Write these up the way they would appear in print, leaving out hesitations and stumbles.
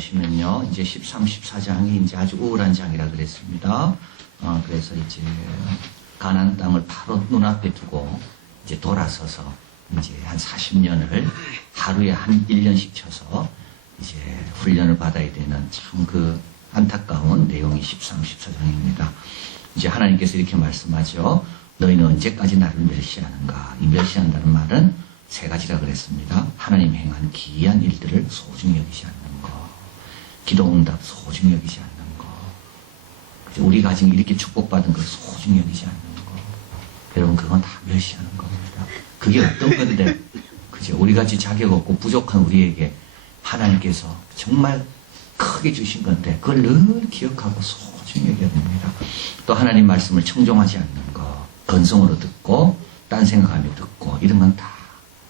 보시면요. 이제 13, 14장이 이제 아주 우울한 장이라 그랬습니다. 그래서 이제 가나안 땅을 바로 눈앞에 두고 이제 돌아서서 이제 한 40년을 하루에 한 1년씩 쳐서 이제 훈련을 받아야 되는 참 그 안타까운 내용이 13, 14장입니다. 이제 하나님께서 이렇게 말씀하죠. 너희는 언제까지 나를 멸시하는가? 이 멸시한다는 말은 세 가지라 그랬습니다. 하나님 행한 기이한 일들을 소중히 여기지 않는 거, 기도 응답 소중히 여기지 않는 거, 우리가 지금 이렇게 축복받은 걸 소중히 여기지 않는 거, 여러분 그건 다 멸시하는 겁니다. 그게 어떤 건데, 그죠? 우리같이 자격 없고 부족한 우리에게 하나님께서 정말 크게 주신 건데 그걸 늘 기억하고 소중히 여겨야 됩니다. 또 하나님 말씀을 청종하지 않는 거, 건성으로 듣고 딴 생각하며 듣고 이런 건 다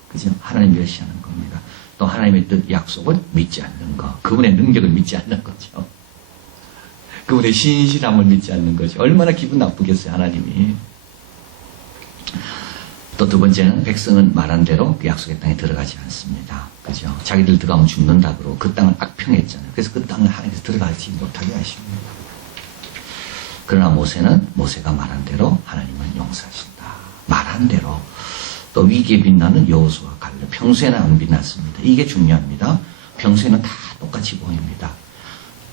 그죠? 하나님 멸시하는 겁니다. 또 하나님의 뜻 약속을 믿지 않는 거, 그분의 능력을 믿지 않는 거죠. 그분의 신실함을 믿지 않는 거죠. 얼마나 기분 나쁘겠어요, 하나님이. 또 두 번째는 백성은 말한 대로 그 약속의 땅에 들어가지 않습니다. 그죠? 자기들 들어가면 죽는다 그러고 그 땅을 악평했잖아요. 그래서 그 땅을 하나님께서 들어가지 못하게 하십니다. 그러나 모세가 말한 대로 하나님은 용서하신다. 말한 대로. 또 위기에 빛나는 여호수아 갈렙. 평소에는 안 빛났습니다. 이게 중요합니다. 평소에는 다 똑같이 보입니다.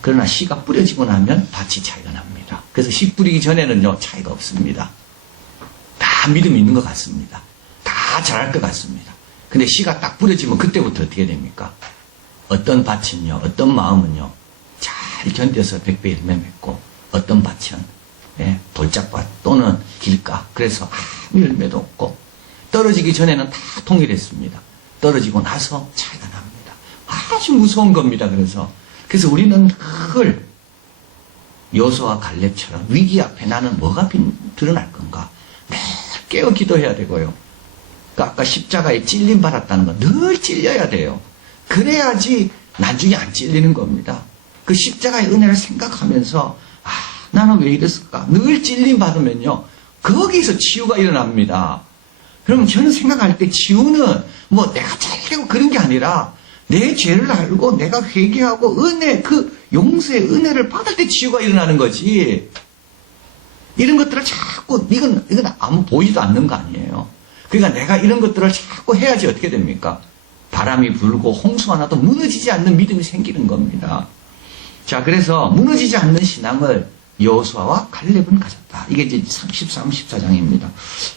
그러나 씨가 뿌려지고 나면 밭이 차이가 납니다. 그래서 씨 뿌리기 전에는요 차이가 없습니다. 다 믿음이 있는 것 같습니다. 다 잘할 것 같습니다. 근데 씨가 딱 뿌려지면 그때부터 어떻게 됩니까? 어떤 밭은요, 어떤 마음은요 잘 견뎌서 100배 열매 맺고 어떤 밭은 돌짝밭 또는 길가, 그래서 아무 열매도 없고 떨어지기 전에는 다 동일했습니다. 떨어지고 나서 차이가 납니다. 아주 무서운 겁니다. 그래서 우리는 늘 여호수아와 갈렙처럼 위기 앞에 나는 뭐가 드러날 건가? 매일 깨어 기도해야 되고요. 아까 십자가에 찔림 받았다는 거 늘 찔려야 돼요. 그래야지 나중에 안 찔리는 겁니다. 그 십자가의 은혜를 생각하면서 나는 왜 이랬을까? 늘 찔림 받으면요 거기서 치유가 일어납니다. 그러면 저는 생각할 때 치유는 뭐 내가 잘되고 그런 게 아니라 내 죄를 알고 내가 회개하고 은혜, 그 용서의 은혜를 받을 때 치유가 일어나는 거지. 이런 것들을 자꾸 이건 아무 보이지도 않는 거 아니에요. 그러니까 내가 이런 것들을 자꾸 해야지 어떻게 됩니까? 바람이 불고 홍수가 나도 무너지지 않는 믿음이 생기는 겁니다. 자, 그래서 무너지지 않는 신앙을 여호수아와 갈렙은 가졌다. 이게 이제 13, 14장입니다.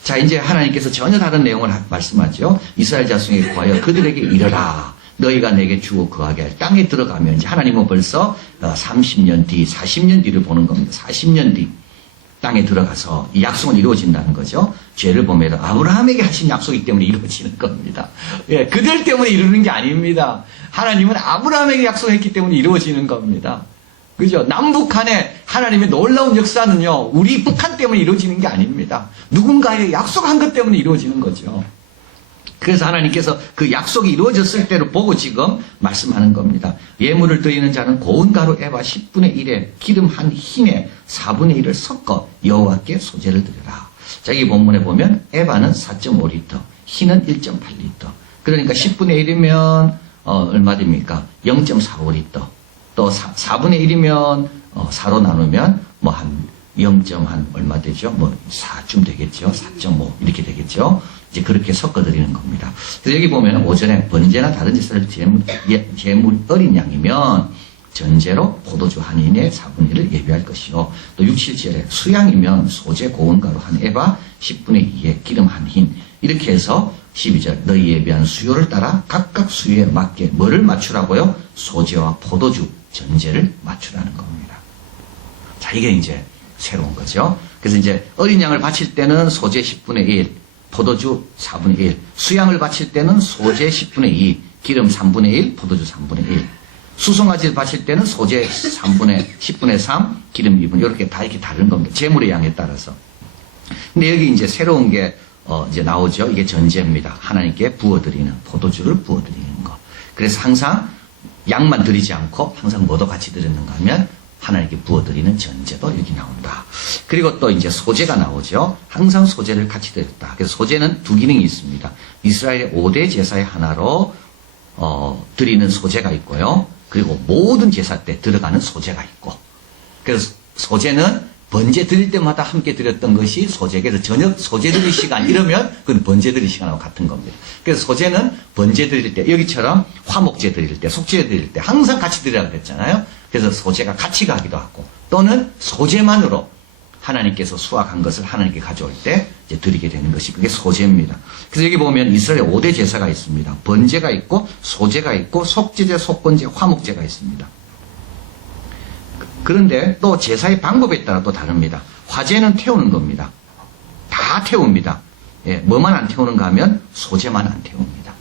자, 이제 하나님께서 전혀 다른 내용을 말씀하죠. 이스라엘 자손에게 구하여 그들에게 이르라. 너희가 내게 주고 거하게 할 땅에 들어가면, 이제 하나님은 벌써 30년 뒤, 40년 뒤를 보는 겁니다. 40년 뒤 땅에 들어가서 이 약속은 이루어진다는 거죠. 죄를 범해도 아브라함에게 하신 약속이기 때문에 이루어지는 겁니다. 예, 그들 때문에 이루는 게 아닙니다. 하나님은 아브라함에게 약속했기 때문에 이루어지는 겁니다. 그죠? 남북한의 하나님의 놀라운 역사는요, 우리 북한 때문에 이루어지는 게 아닙니다. 누군가의 약속한 것 때문에 이루어지는 거죠. 그래서 하나님께서 그 약속이 이루어졌을 때를 보고 지금 말씀하는 겁니다. 예물을 드리는 자는 고운 가루 에바 10분의 1에 기름 한 흰에 4분의 1을 섞어 여호와께 소제를 드려라. 자, 이 본문에 보면 에바는 4.5리터, 흰은 1.8리터. 그러니까 10분의 1이면 얼마 됩니까? 0.45리터. 또 4분의 1이면 4로 나누면 뭐 한 0. 한 얼마 되죠? 뭐 4쯤 되겠죠? 4.5 이렇게 되겠죠? 이제 그렇게 섞어드리는 겁니다. 그래서 여기 보면 오전에 번제나 다른 제사를 제물 어린 양이면 전제로 포도주 한 인에 4분의 1을 예비할 것이요. 또 6, 7절에 수양이면 소재 고운 가루 한 에바 10분의 2에 기름 한 흰. 이렇게 해서 12절 너희 예비한 수요를 따라 각각 수요에 맞게 뭐를 맞추라고요? 소재와 포도주 전제를 맞추라는 겁니다. 자, 이게 이제 새로운 거죠. 그래서 이제 어린 양을 바칠 때는 소재 10분의 1, 포도주 4분의 1, 수양을 바칠 때는 소재 10분의 2, 기름 3분의 1, 포도주 3분의 1. 수송아지를 바칠 때는 소재 10분의 3, 기름 2분, 이렇게 다 이렇게 다른 겁니다. 제물의 양에 따라서. 근데 여기 이제 새로운 게 이제 나오죠. 이게 전제입니다. 하나님께 부어드리는, 포도주를 부어드리는 거. 그래서 항상 양만 드리지 않고 항상 뭐도 같이 드렸는가 하면 하나님께 부어드리는 전제도 여기 나온다. 그리고 또 이제 소제가 나오죠. 항상 소제를 같이 드렸다. 그래서 소제는 두 기능이 있습니다. 이스라엘의 5대 제사의 하나로 드리는 소제가 있고요. 그리고 모든 제사 때 들어가는 소제가 있고, 그래서 소제는 번제 드릴 때마다 함께 드렸던 것이 소제에서 저녁 소제 드릴 시간 이러면 그건 번제 드릴 시간하고 같은 겁니다. 그래서 소제는 번제 드릴 때 여기처럼 화목제 드릴 때 속죄 드릴 때 항상 같이 드리라고 그랬잖아요. 그래서 소제가 같이 가기도 하고 또는 소제만으로 하나님께서 수확한 것을 하나님께 가져올 때 이제 드리게 되는 것이 그게 소제입니다. 그래서 여기 보면 이스라엘에 5대 제사가 있습니다. 번제가 있고 소제가 있고 속죄제, 속건제, 화목제가 있습니다. 그런데 또 제사의 방법에 따라 또 다릅니다. 화제는 태우는 겁니다. 다 태웁니다. 예, 뭐만 안 태우는가 하면 소제만 안 태웁니다.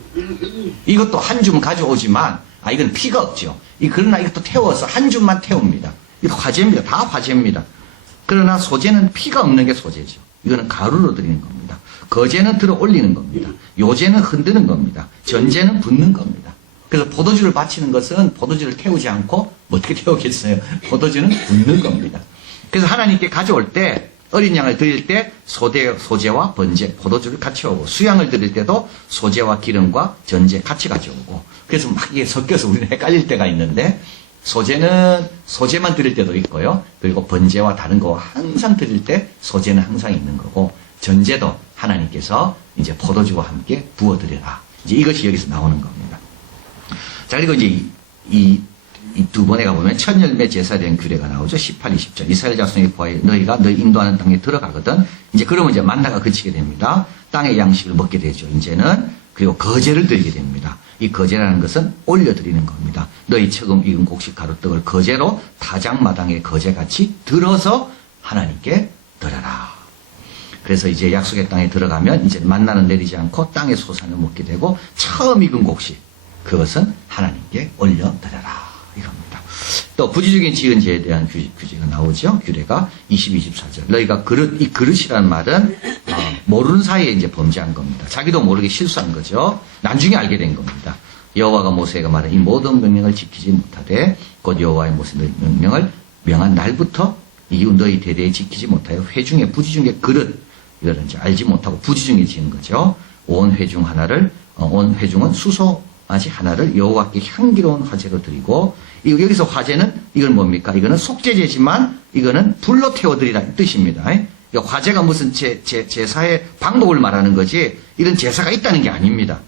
이것도 한 줌 가져오지만 이건 피가 없죠. 그러나 이것도 태워서 한 줌만 태웁니다. 이거 화제입니다. 다 화제입니다. 그러나 소제는 피가 없는 게 소제죠. 이거는 가루로 드리는 겁니다. 거제는 들어 올리는 겁니다. 요제는 흔드는 겁니다. 전제는 붓는 겁니다. 그래서 포도주를 바치는 것은 포도주를 태우지 않고 어떻게 태우겠어요? 포도주는 붓는 겁니다. 그래서 하나님께 가져올 때 어린 양을 드릴 때 소제와 번제, 포도주를 같이 오고 수양을 드릴 때도 소제와 기름과 전제 같이 가져오고 그래서 막 이게 섞여서 우리는 헷갈릴 때가 있는데 소제는 소제만 드릴 때도 있고요. 그리고 번제와 다른 거 항상 드릴 때 소제는 항상 있는 거고 전제도 하나님께서 이제 포도주와 함께 부어드려라. 이제 이것이 여기서 나오는 겁니다. 자, 그리고 이제 이 두 번에 가보면 첫 열매 제사에 대한 규례가 나오죠. 18, 20절. 이스라엘 자손에게 보아 너희가 너희 인도하는 땅에 들어가거든. 이제 그러면 이제 만나가 그치게 됩니다. 땅의 양식을 먹게 되죠. 이제는. 그리고 거제를 드리게 됩니다. 이 거제라는 것은 올려드리는 겁니다. 너희 처금 익은 곡식 가루떡을 거제로 타작마당에 거제같이 들어서 하나님께 드려라. 그래서 이제 약속의 땅에 들어가면 이제 만나는 내리지 않고 땅의 소산을 먹게 되고 처음 익은 곡식 그것은 하나님께 올려드려라. 이겁니다. 또 부지중에 지은 죄에 대한 규제가 나오죠. 규례가 20, 24절. 너희가 이 그릇이라는 말은 모르는 사이에 이제 범죄한 겁니다. 자기도 모르게 실수한 거죠. 나중에 알게 된 겁니다. 여호와가 모세에게 말한 이 모든 명령을 지키지 못하되 곧 여호와의 모세의 명령을 명한 날부터 이후 너희 대대에 지키지 못하여 회중에 부지중에 그릇 이거는 이제 알지 못하고 부지중에 지은 거죠. 온 회중 하나를 온 회중은 수소아지 하나를 여호와께 향기로운 화제로 드리고 여기서 화제는 이건 뭡니까? 이거는 속죄제지만 이거는 불로 태워드리라 이 뜻입니다. 화제가 무슨 제사의 방법을 말하는 거지 이런 제사가 있다는 게 아닙니다.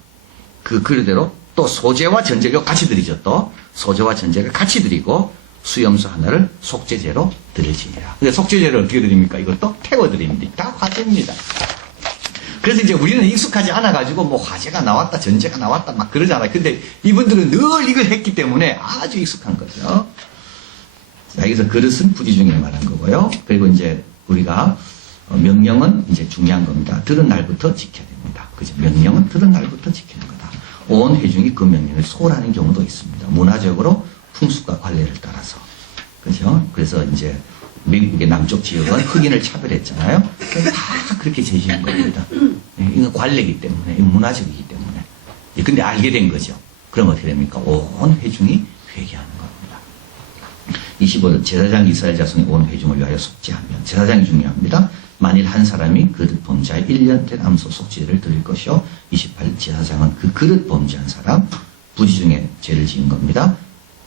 그대로 또 소제와 전제가 같이 드리죠. 또 소제와 전제를 같이 드리고 수염수 하나를 속죄제로 드리지니라. 근데 속죄제를 어떻게 드립니까? 이것도 태워드립니다. 다 화제입니다. 그래서 이제 우리는 익숙하지 않아가지고 뭐 화제가 나왔다, 전제가 나왔다 막 그러잖아요. 근데 이분들은 늘 이걸 했기 때문에 아주 익숙한 거죠. 자, 여기서 그릇은 부지중에 말한 거고요. 그리고 이제 우리가 명령은 이제 중요한 겁니다. 들은 날부터 지켜야 됩니다. 그죠? 명령은 들은 날부터 지키는 거다. 온 회중이 그 명령을 소홀하는 경우도 있습니다. 문화적으로 풍습과 관례를 따라서. 그죠? 그래서 이제 미국의 남쪽 지역은 흑인을 차별했잖아요. 다 그렇게 제시한 겁니다. 이건 관례이기 때문에, 이건 문화적이기 때문에. 근데 알게 된 거죠. 그럼 어떻게 됩니까? 온 회중이 회개하는 겁니다. 25절 제사장 이스라엘 자손이 온 회중을 위하여 속죄하면 제사장이 중요합니다. 만일 한 사람이 그릇 범죄하여 1년 된 암소 속죄를 드릴 것이요. 28 제사장은 그 그릇 범죄한 사람 부지중에 죄를 지은 겁니다.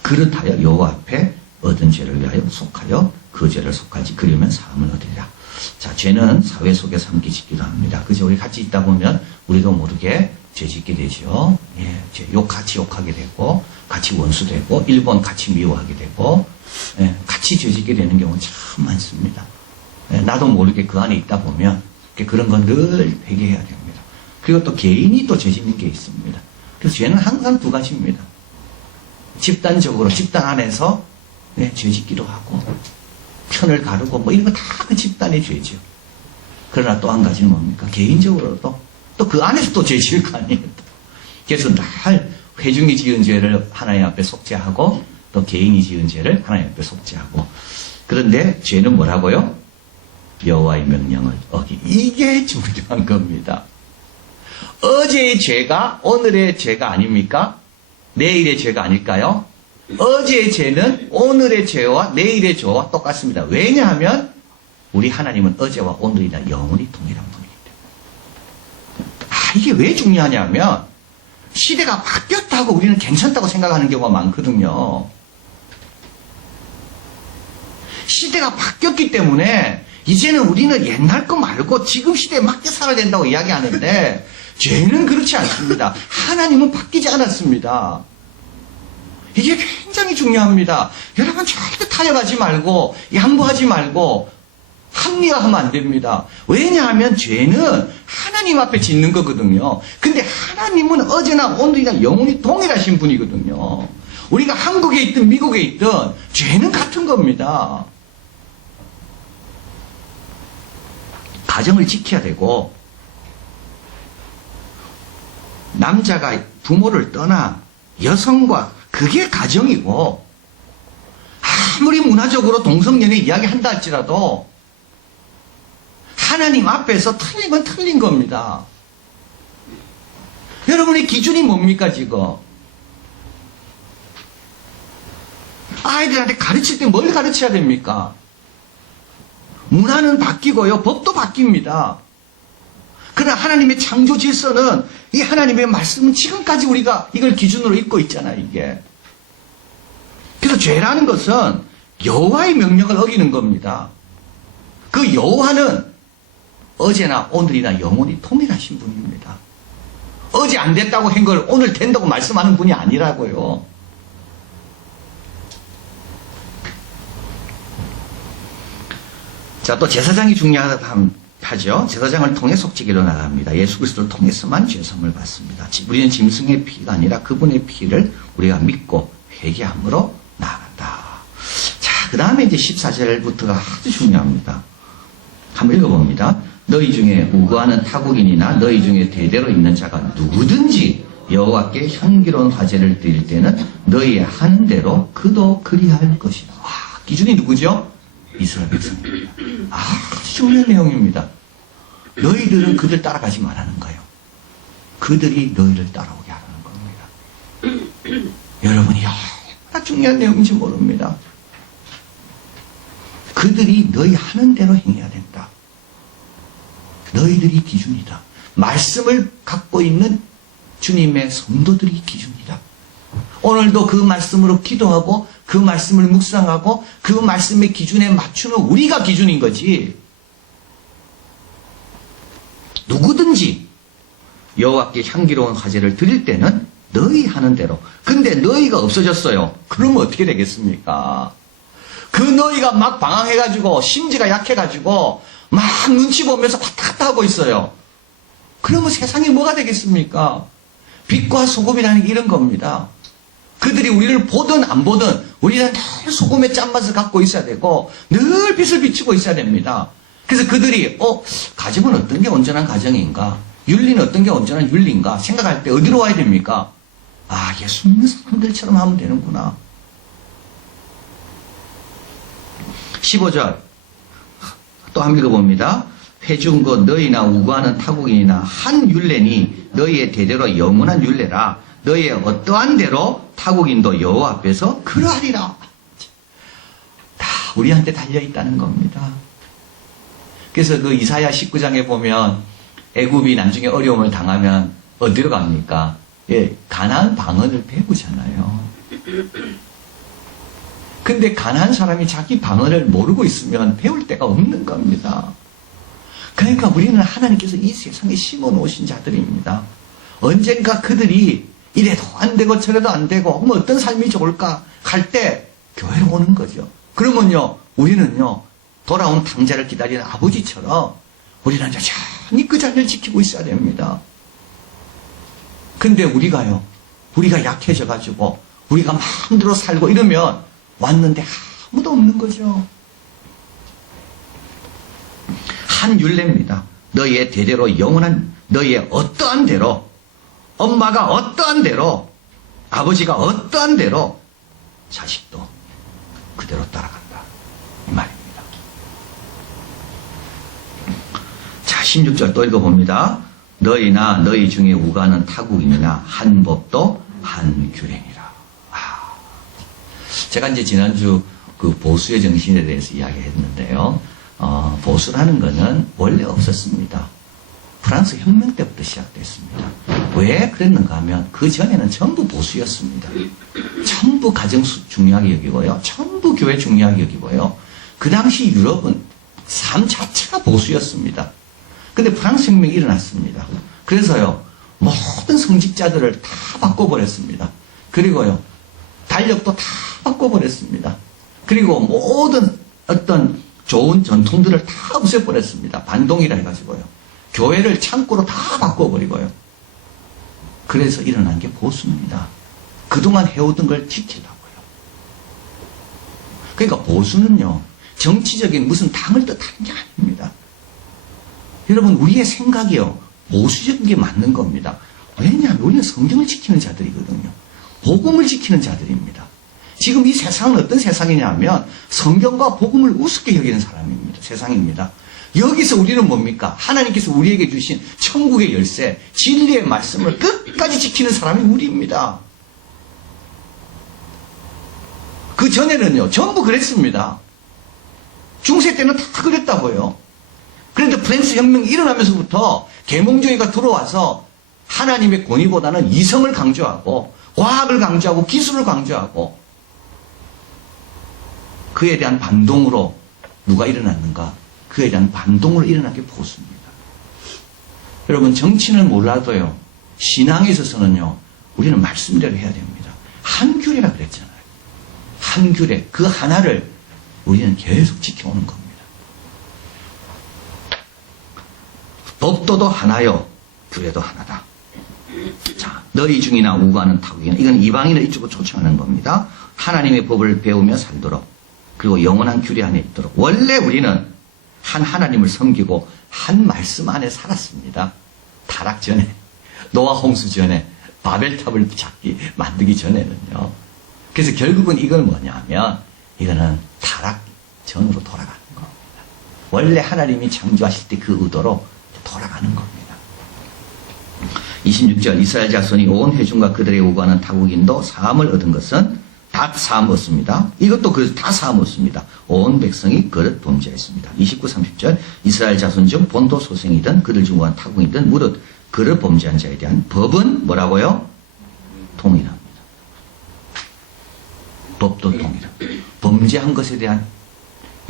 그릇하여 여호와 앞에 얻은 죄를 위하여 속하여 그 죄를 속하지 그러면 사함을 얻으리라. 자, 죄는 사회 속에서 함께 짓기도 합니다. 그죠? 우리 같이 있다 보면 우리도 모르게 죄 짓게 되죠. 예, 같이 욕하게 되고, 같이 원수되고, 일본 같이 미워하게 되고, 예, 같이 죄 짓게 되는 경우 참 많습니다. 예, 나도 모르게 그 안에 있다 보면 그런 건 늘 회개해야 됩니다. 그리고 또 개인이 또 죄 짓는 게 있습니다. 그래서 죄는 항상 두 가지입니다. 집단적으로 집단 안에서 네, 죄 짓기도 하고 편을 가르고 뭐 이런 거 다 그 집단의 죄죠. 그러나 또 한 가지는 뭡니까? 개인적으로도 또 그 안에서 또 죄 지을 거 아니에요. 그래서 늘 회중이 지은 죄를 하나님 앞에 속죄하고 또 개인이 지은 죄를 하나님 앞에 속죄하고 그런데 죄는 뭐라고요? 여호와의 명령을 어기. 이게 중요한 겁니다. 어제의 죄가 오늘의 죄가 아닙니까? 내일의 죄가 아닐까요? 어제의 죄는 오늘의 죄와 내일의 죄와 똑같습니다. 왜냐하면 우리 하나님은 어제와 오늘이나 영원히 동일한 분이기 때문에. 이게 왜 중요하냐면 시대가 바뀌었다고 우리는 괜찮다고 생각하는 경우가 많거든요. 시대가 바뀌었기 때문에 이제는 우리는 옛날 거 말고 지금 시대에 맞게 살아야 된다고 이야기하는데 죄는 그렇지 않습니다. 하나님은 바뀌지 않았습니다. 이게 굉장히 중요합니다. 여러분 절대 타협하지 말고 양보하지 말고 합리화하면 안 됩니다. 왜냐하면 죄는 하나님 앞에 짓는 거거든요. 근데 하나님은 어제나 오늘이나 영원히 동일하신 분이거든요. 우리가 한국에 있든 미국에 있든 죄는 같은 겁니다. 가정을 지켜야 되고 남자가 부모를 떠나 여성과 그게 가정이고 아무리 문화적으로 동성연애 이야기한다 할지라도 하나님 앞에서 틀린 건 틀린 겁니다. 여러분의 기준이 뭡니까 지금? 아이들한테 가르칠 때 뭘 가르쳐야 됩니까? 문화는 바뀌고요. 법도 바뀝니다. 그러나 하나님의 창조 질서는 이 하나님의 말씀은 지금까지 우리가 이걸 기준으로 읽고 있잖아요. 이게. 그래서 죄라는 것은 여호와의 명령을 어기는 겁니다. 그 여호와는 어제나 오늘이나 영원히 통일하신 분입니다. 어제 안 됐다고 한 걸 오늘 된다고 말씀하는 분이 아니라고요. 자, 또 제사장이 중요하죠. 제사장을 통해 속죄기로 나갑니다. 예수 그리스도를 통해서만 죄성을 받습니다. 우리는 짐승의 피가 아니라 그분의 피를 우리가 믿고 회개함으로 나아간다. 자, 그 다음에 이제 14절부터가 아주 중요합니다. 한번 읽어봅니다. 너희 중에 우거하는 타국인이나 너희 중에 대대로 있는 자가 누구든지 여호와께 향기로운 화제를 드릴 때는 너희의 하는 대로 그도 그리할 것이다. 와, 기준이 누구죠? 이스라엘 백성입니다. 아주 중요한 내용입니다. 너희들은 그들 따라가지 말라는 거예요. 그들이 너희를 따라오게 하라는 겁니다. 여러분이 얼마나 중요한 내용인지 모릅니다. 그들이 너희 하는 대로 행해야 된다. 너희들이 기준이다. 말씀을 갖고 있는 주님의 성도들이 기준이다. 오늘도 그 말씀으로 기도하고 그 말씀을 묵상하고 그 말씀의 기준에 맞추는 우리가 기준인 거지. 누구든지 여호와께 향기로운 화제를 드릴 때는 너희 하는 대로. 근데 너희가 없어졌어요. 그러면 어떻게 되겠습니까? 그 너희가 막 방황해가지고 심지가 약해가지고 막 눈치 보면서 왔다 갔다 하고 있어요. 그러면 세상이 뭐가 되겠습니까? 빛과 소금이라는 게 이런 겁니다. 그들이 우리를 보든 안 보든 우리는 늘 소금의 짠맛을 갖고 있어야 되고 늘 빛을 비추고 있어야 됩니다. 그래서 그들이 가정은 어떤 게 온전한 가정인가? 윤리는 어떤 게 온전한 윤리인가? 생각할 때 어디로 와야 됩니까? 아, 예수 믿는 사람들처럼 하면 되는구나. 15절 또 한번 읽어봅니다. 회중 곧 너희나 우거하는 타국인이나 한 율례니 너희의 대대로 영원한 율례라. 너희의 어떠한 대로 타국인도 여호와 앞에서 그러하리라. 다 우리한테 달려있다는 겁니다. 그래서 그 이사야 19장에 보면 애굽이 나중에 어려움을 당하면 어디로 갑니까? 예, 가나안 방언을 배우잖아요. 근데 가나안 사람이 자기 방언을 모르고 있으면 배울 데가 없는 겁니다. 그러니까 우리는 하나님께서 이 세상에 심어놓으신 자들입니다. 언젠가 그들이 이래도 안 되고 저래도 안 되고 뭐 어떤 삶이 좋을까 할 때 교회로 오는 거죠. 그러면요 우리는요 돌아온 탕자를 기다리는 아버지처럼 우리는 여전히 그 자리를 지키고 있어야 됩니다. 근데 우리가 약해져 가지고 우리가 마음대로 살고 이러면 왔는데 아무도 없는 거죠. 한 율례입니다. 너희의 대대로 영원한 너희의 어떠한 대로 엄마가 어떠한 대로 아버지가 어떠한 대로 자식도 그대로 따라간다. 이 말입니다. 자, 16절 또 읽어봅니다. 너희나 너희 중에 우가는 타국인이나 한 법도 한 규례니라. 제가 이제 지난주 그 보수의 정신에 대해서 이야기했는데요. 보수라는 것은 원래 없었습니다. 프랑스 혁명 때부터 시작됐습니다. 왜 그랬는가 하면 그 전에는 전부 보수였습니다. 전부 가정 중요하게 여기고요. 전부 교회 중요하게 여기고요. 그 당시 유럽은 삶 자체가 보수였습니다. 근데 프랑스 혁명이 일어났습니다. 그래서요, 모든 성직자들을 다 바꿔버렸습니다. 그리고요, 달력도 다 바꿔버렸습니다. 그리고 모든 어떤 좋은 전통들을 다 없애버렸습니다. 반동이라 해가지고요. 교회를 창고로 다 바꿔버리고요. 그래서 일어난 게 보수입니다. 그동안 해오던 걸 지키려고요. 그러니까 보수는요, 정치적인 무슨 당을 뜻하는 게 아닙니다. 여러분, 우리의 생각이요, 보수적인 게 맞는 겁니다. 왜냐하면 우리는 성경을 지키는 자들이거든요. 복음을 지키는 자들입니다. 지금 이 세상은 어떤 세상이냐면 성경과 복음을 우습게 여기는 사람입니다. 세상입니다. 여기서 우리는 뭡니까? 하나님께서 우리에게 주신 천국의 열쇠, 진리의 말씀을 끝까지 지키는 사람이 우리입니다. 그 전에는요, 전부 그랬습니다. 중세 때는 다 그랬다고요. 그런데 프랑스 혁명이 일어나면서부터 계몽주의가 들어와서 하나님의 권위보다는 이성을 강조하고 과학을 강조하고 기술을 강조하고 그에 대한 반동으로 누가 일어났는가? 그에 대한 반동으로 일어난 게 보수입니다. 여러분, 정치는 몰라도요, 신앙에 있어서는요, 우리는 말씀대로 해야 됩니다. 한 규례라 그랬잖아요. 한 규례, 그 하나를 우리는 계속 지켜오는 겁니다. 법도도 하나요, 규례도 하나다. 자, 너희 중이나 우고하는 타국이나, 이건 이방인을 이쪽으로 초청하는 겁니다. 하나님의 법을 배우며 살도록, 그리고 영원한 규례 안에 있도록. 원래 우리는 한 하나님을 섬기고 한 말씀 안에 살았습니다. 타락 전에, 노아 홍수 전에, 바벨탑을 만들기 전에는요. 그래서 결국은 이건 뭐냐면, 이거는 타락 전으로 돌아가는 겁니다. 원래 하나님이 창조하실 때 그 의도로 돌아가는 겁니다. 26절, 이스라엘 자손이 온 회중과 그들의 오가는 타국인도 사함을 얻은 것은 다 사함 얻습니다. 이것도 다 사함 얻습니다. 온 백성이 그릇 범죄했습니다. 29, 30절, 이스라엘 자손 중 본토 소생이든 그들 중 한 타국이든 무릇 그릇 범죄한 자에 대한 법은 뭐라고요? 동일합니다. 법도 동일합니다. 범죄한 것에 대한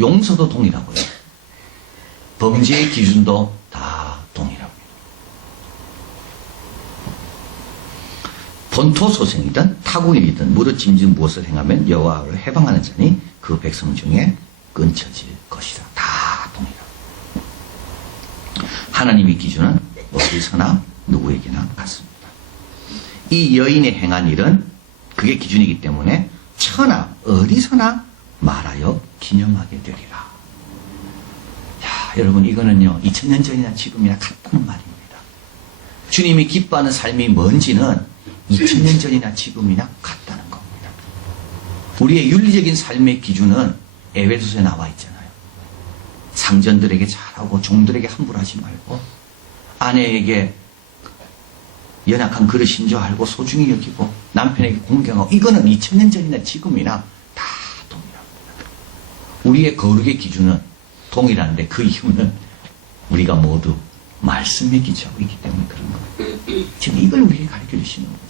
용서도 동일하고요. 범죄의 기준도 다 동일합니다. 본토 소생이든 타국인이든 무릇 짐진 무엇을 행하면 여호와를 해방하는 자니 그 백성 중에 끊쳐질 것이다. 다 동일합니다. 하나님의 기준은 어디서나 누구에게나 같습니다. 이 여인의 행한 일은 그게 기준이기 때문에 천하 어디서나 말하여 기념하게 되리라. 야, 여러분, 이거는요, 2000년 전이나 지금이나 같다는 말입니다. 주님이 기뻐하는 삶이 뭔지는 2000년 전이나 지금이나 같다는 겁니다. 우리의 윤리적인 삶의 기준은 에베소서에 나와 있잖아요. 상전들에게 잘하고 종들에게 함부로 하지 말고 아내에게 연약한 그릇인 줄 알고 소중히 여기고 남편에게 공경하고, 이거는 2000년 전이나 지금이나 다 동일합니다. 우리의 거룩의 기준은 동일한데 그 이유는 우리가 모두 말씀에 기초하고 있기 때문에 그런 거예요. 지금 이걸 우리에게 가르쳐 주시는 거죠.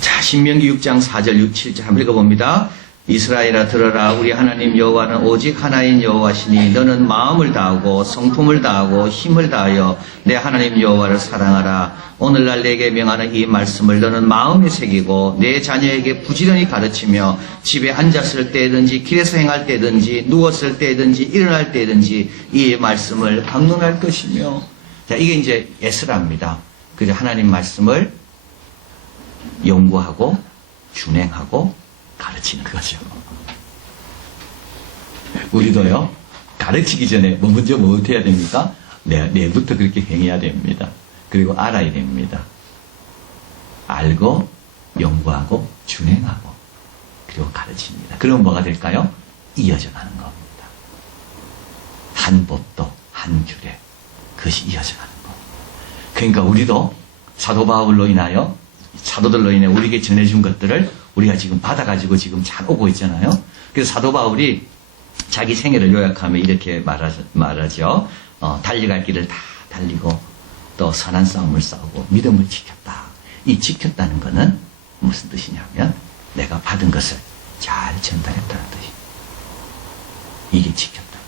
자, 신명기 6장 4절 6, 7절 한번 읽어봅니다. 이스라엘아 들어라. 우리 하나님 여호와는 오직 하나인 여호와시니 너는 마음을 다하고 성품을 다하고 힘을 다하여 내 하나님 여호와를 사랑하라. 오늘날 내게 명하는 이 말씀을 너는 마음에 새기고 내 자녀에게 부지런히 가르치며 집에 앉았을 때든지 길에서 행할 때든지 누웠을 때든지 일어날 때든지 이 말씀을 강론할 것이며. 자, 이게 이제 에스라입니다. 그래서 하나님 말씀을 연구하고 준행하고 가르치는 거죠. 우리도요, 가르치기 전에 먼저 뭐 해야 됩니까? 내부터 그렇게 행해야 됩니다. 그리고 알아야 됩니다. 알고, 연구하고, 준행하고, 그리고 가르칩니다. 그러면 뭐가 될까요? 이어져 가는 겁니다. 한 법도, 한 규례, 그것이 이어져 가는 겁니다. 그러니까 우리도 사도 바울로 인하여, 사도들로 인해 우리에게 전해준 것들을 우리가 지금 받아가지고 지금 잘 오고 있잖아요. 그래서 사도 바울이 자기 생애를 요약하며 이렇게 말하죠. 달려갈 길을 다 달리고 또 선한 싸움을 싸우고 믿음을 지켰다. 이 지켰다는 것은 무슨 뜻이냐면 내가 받은 것을 잘 전달했다는 뜻이에요. 이게 지켰다.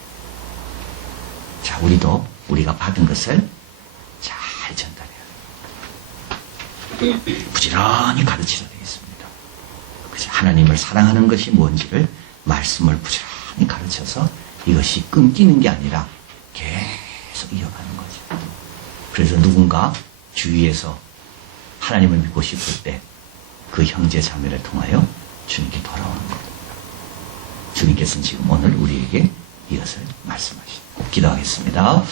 자, 우리도 우리가 받은 것을 잘 전달해야 돼요. 부지런히 가르치셔야 되겠습니다. 그치? 하나님을 사랑하는 것이 뭔지를 말씀을 부지런히 가르쳐서 이것이 끊기는 게 아니라 계속 이어가는 거죠. 그래서 누군가 주위에서 하나님을 믿고 싶을 때 그 형제 자매를 통하여 주님께 돌아오는 겁니다. 주님께서는 지금 오늘 우리에게 이것을 말씀하십니다. 기도하겠습니다.